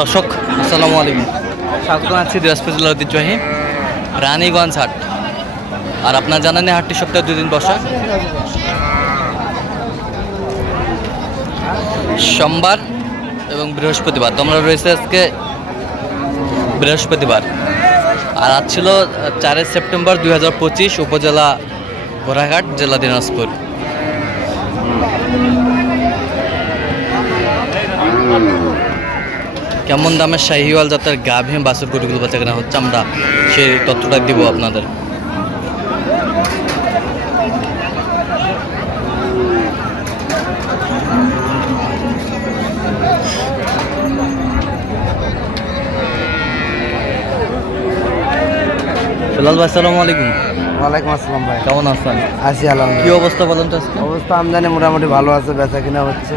দর্শক, আসসালামু আলাইকুম। স্বাগত আছি দিনাজপুর জেলার ঐতিহ্যবাহী রানীগঞ্জ হাট। আর আপনার জানেন হাটটি সপ্তাহে দুদিন বসা। সোমবার এবং বৃহস্পতিবার। তোমরা রয়েছে আজকে বৃহস্পতিবার। আর আজ ছিল চারই সেপ্টেম্বর দুই উপজেলা ঘোড়াঘাট, জেলা দিনাজপুর। কেমন দামের শাহিওয়াল জাতের গাভী বাসের গরুগুলো বাচ্চা কেনা হচ্ছে আমরা সেই তথ্যটা দিব আপনাদের। ফিলাল ভাই, আসসালামু আলাইকুম। ওয়ালাইকুম আসসালাম ভাই। কেমন আছেন? আছি কি অবস্থা বলেন তো আজকে? অবস্থা আমদানি মোটামুটি ভালো আছে বেচা কিনা হচ্ছে।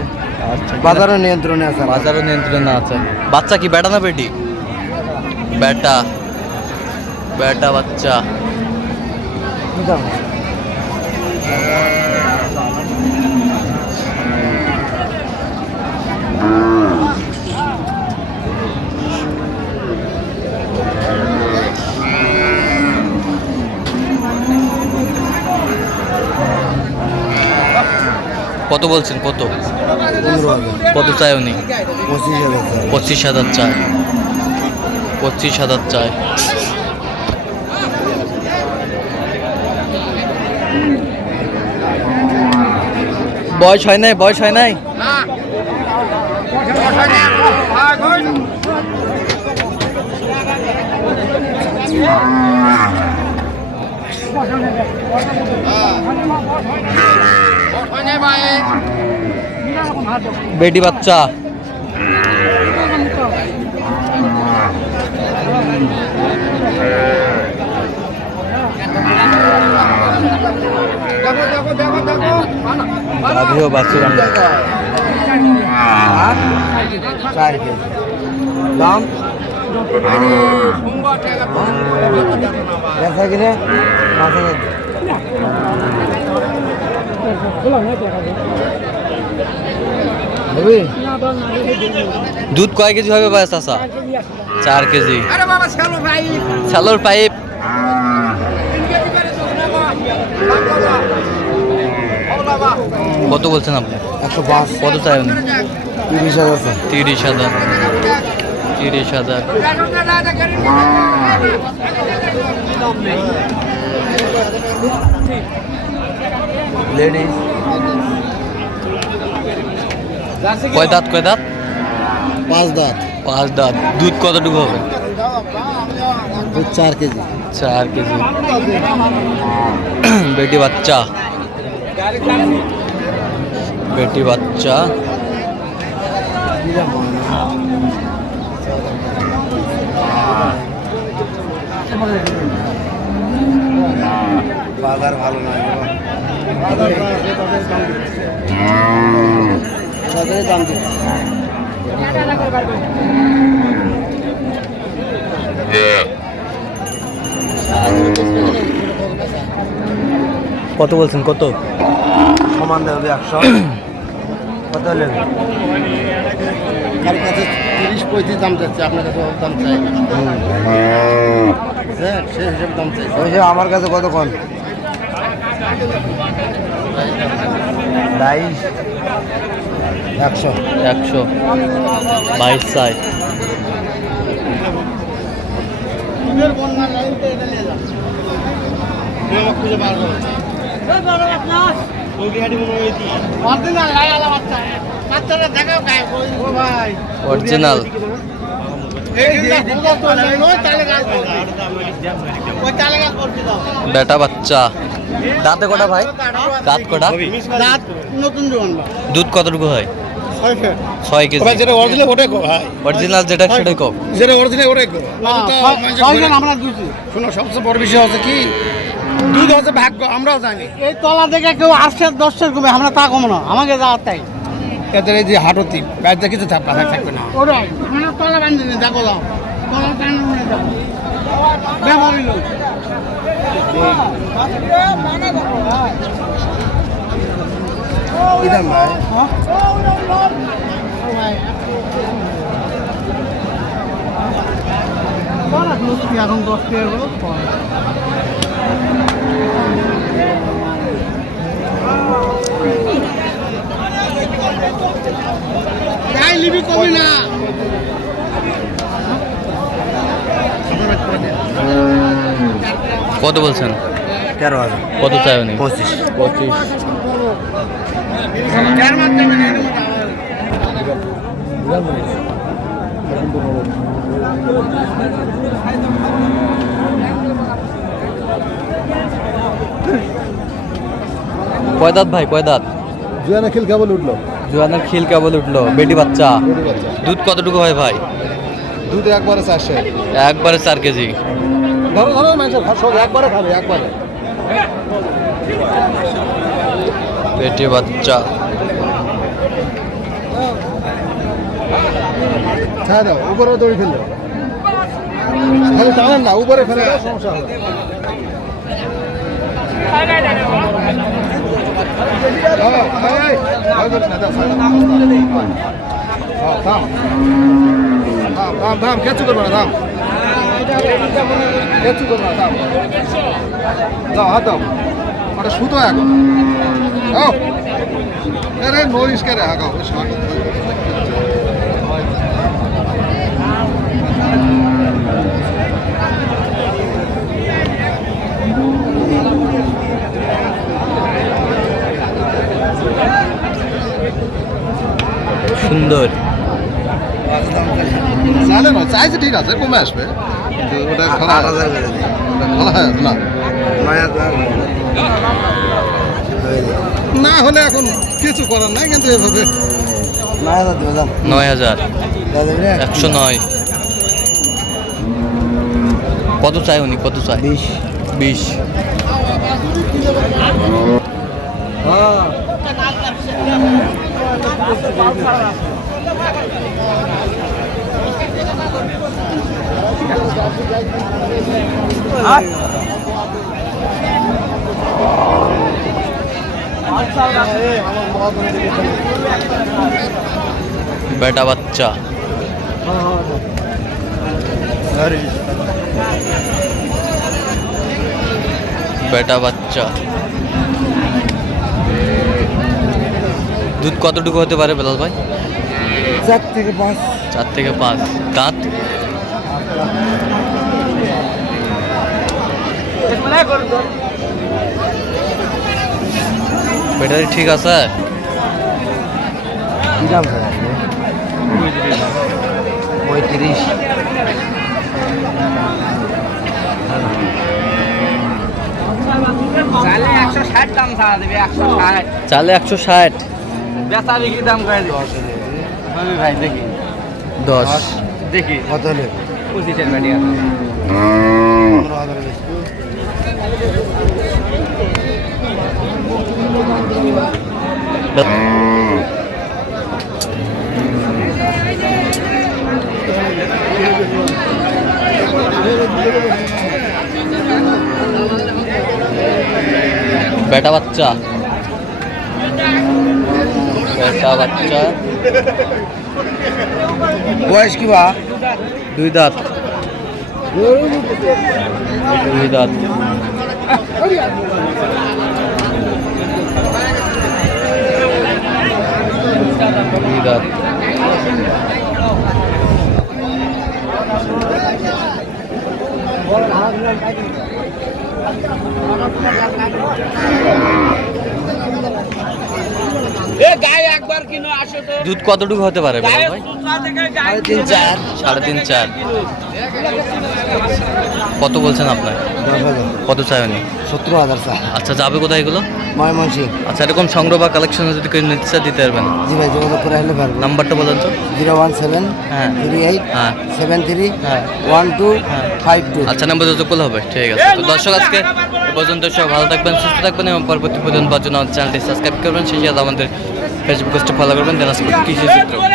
আচ্ছা বাজারও নিয়ন্ত্রণে আছে বাজারও নিয়ন্ত্রণে আছে। বাচ্চা কি বেটা না বেটি? বেটা। বেটা বাচ্চা। কত বলছেন? কত? কত চাই উনি? পঁচিশ হাজার চায়। পঁচিশ হাজার চায়। বয়স হয় নাই? বয়স হয় নাই? বেটি বাচ্চা। চার কেজি। দাম? দুধ কয় কেজি হবে ভাই চাষা চার কেজি। স্যালোর পাইপ। কত বলছেন আপনি? একশো পাঁচ। কত চাই তিরিশ হাজার তিরিশ হাজার। তিরিশ হাজার। লেডিস কয় দাঁত কয় দাঁত? পাঁচ দাঁত। পাঁচ দাঁত। দুধ কতটুকু হবে? দুধ চার কেজি। চার কেজি। বেটি বাচ্চা। বেটি বাচ্চা। বাজার ভালো নয় বাজারে দাম কত বলছেন? কত? সমান দেবে একশো। কত হলেন কার কাছে তিরিশ পঁয়ত্রিশ দাম চাচ্ছে আপনার কাছে দাম চাই। স্যার সে হিসেবে দাম চাই। ওই যে আমার কাছে কত কম বাইশ। একশো। একশো। বাইশ চাই। অরিজিনাল। বেটা বাচ্চা। দাঁতে কটা ভাই? দাঁত কটা? নতুন দুধ কতটুকু হয়? ছয় কেজি। যেটা অরিজিনাল ওটাই কো ভাই অরিজিনাল যেটা সেটাই কম। যেটা অরিজিনাল ওটাই কো আমরা দুটি শোনো সবচেয়ে বড় বিষয় হচ্ছে কি দুধ হচ্ছে ভাগ্য আমরাও জানি। এই তলা থেকে কেউ আসছে দশটার কমে আমরা তা কম না। আমাকে যাওয়ার তাই তাদের এই যে হাটতি বাইরে কিছু থাকবে থাকবে না। ওরাই আমরা তলা বান্ধি নি দেখো দাও তলা টানো এখন দশ টাকা করে লিবি কবি না কত বলছেন? তেরো হাজার। কত চাই উনি? পঁচিশ। পঁচিশ। না, এর মধ্যে আবার। কয় দাঁত ভাই কয় দাঁত জুয়ানা খেল কেবল উঠল। জোয়ানের খিল কেবল উঠল বেটি বাচ্চা। দুধ কতটুকু হয় ভাই? দুধ একবারে চারশো। একবারে চার কেজি। ধরো ধরো সব একবারে খাবে একবারে। বেটি বাচ্চা। ছাড় দাও উপরে দড়ি ফেলল। খালি টানেন না উপরে ফেলে সমস্যা হবে হ্যাঁ। হ্যাঁ, থাম। থাম, থাম, কিচ্ছু করবে না, থাম। কিচ্ছু করবে না, থাম। দাও, হাত দাও। ওটা সুতো এখন যাও আরে নরিস সুন্দর। চালে নয় চাইছে ঠিক আছে কমে আসবে। কিন্তু ওটা খোলা ওটা হয় না। না হলে এখন কিছু করার নাই কিন্তু এভাবে। নয় হাজার একশো নয়। কত চাই উনি? কত চাই? বিশ। বিশ। বেটা বাচ্চা বেটা বাচ্চা দুধ কতটুকু হতে পারে বেলাল ভাই? চার থেকে পাঁচ। চার থেকে পাঁচ। দাঁত? ব্যাটারি ঠিক আছে? পঁয়ত্রিশ। চালে একশো ষাট বেচা বিক্রি দাম করে দেবে। আমি ভাই দেখি। দশ। দেখি। কত হলে পঁচিশের বাড়ি আছে। বেটা বাচ্চা বেটা বাচ্চা। বয়স কি বা? দুই দাঁত। দুই দাঁত। দুই দাঁত গায়ে একবার কিনো আসো তো দুধ কতটুকু হতে পারে সুতরা তিন চার। সাড়ে তিন চার। কত বলছেন আপনার? কত চাই উনি? সতেরো হাজার স্যার আচ্ছা যাবে কোথায় এগুলো? ময়মনসিং আচ্ছা এরকম সংগ্রহ বা কালেকশন যদি কেউ নিতে চায় দিতে পারবেন। জি ভাই যোগাযোগ করে আসলে পারব। নাম্বারটা বলেন তো। জিরো ওয়ান সেভেন হ্যাঁ। থ্রি এইট হ্যাঁ। সেভেন থ্রি হ্যাঁ। ওয়ান টু হ্যাঁ। Five two. আচ্ছা নাম্বার যোগাযোগ করলে হবে। ঠিক আছে। তো দর্শক আজকে এ পর্যন্ত সব ভালো থাকবেন সুস্থ থাকবেন এবং পরবর্তী পর্যন্ত জন্য চ্যানেলটি সাবস্ক্রাইব করবেন। সেই সাথে আমাদের ফেসবুক পেজটা ফলো করবেন দিনাজপুর কৃষি চিত্র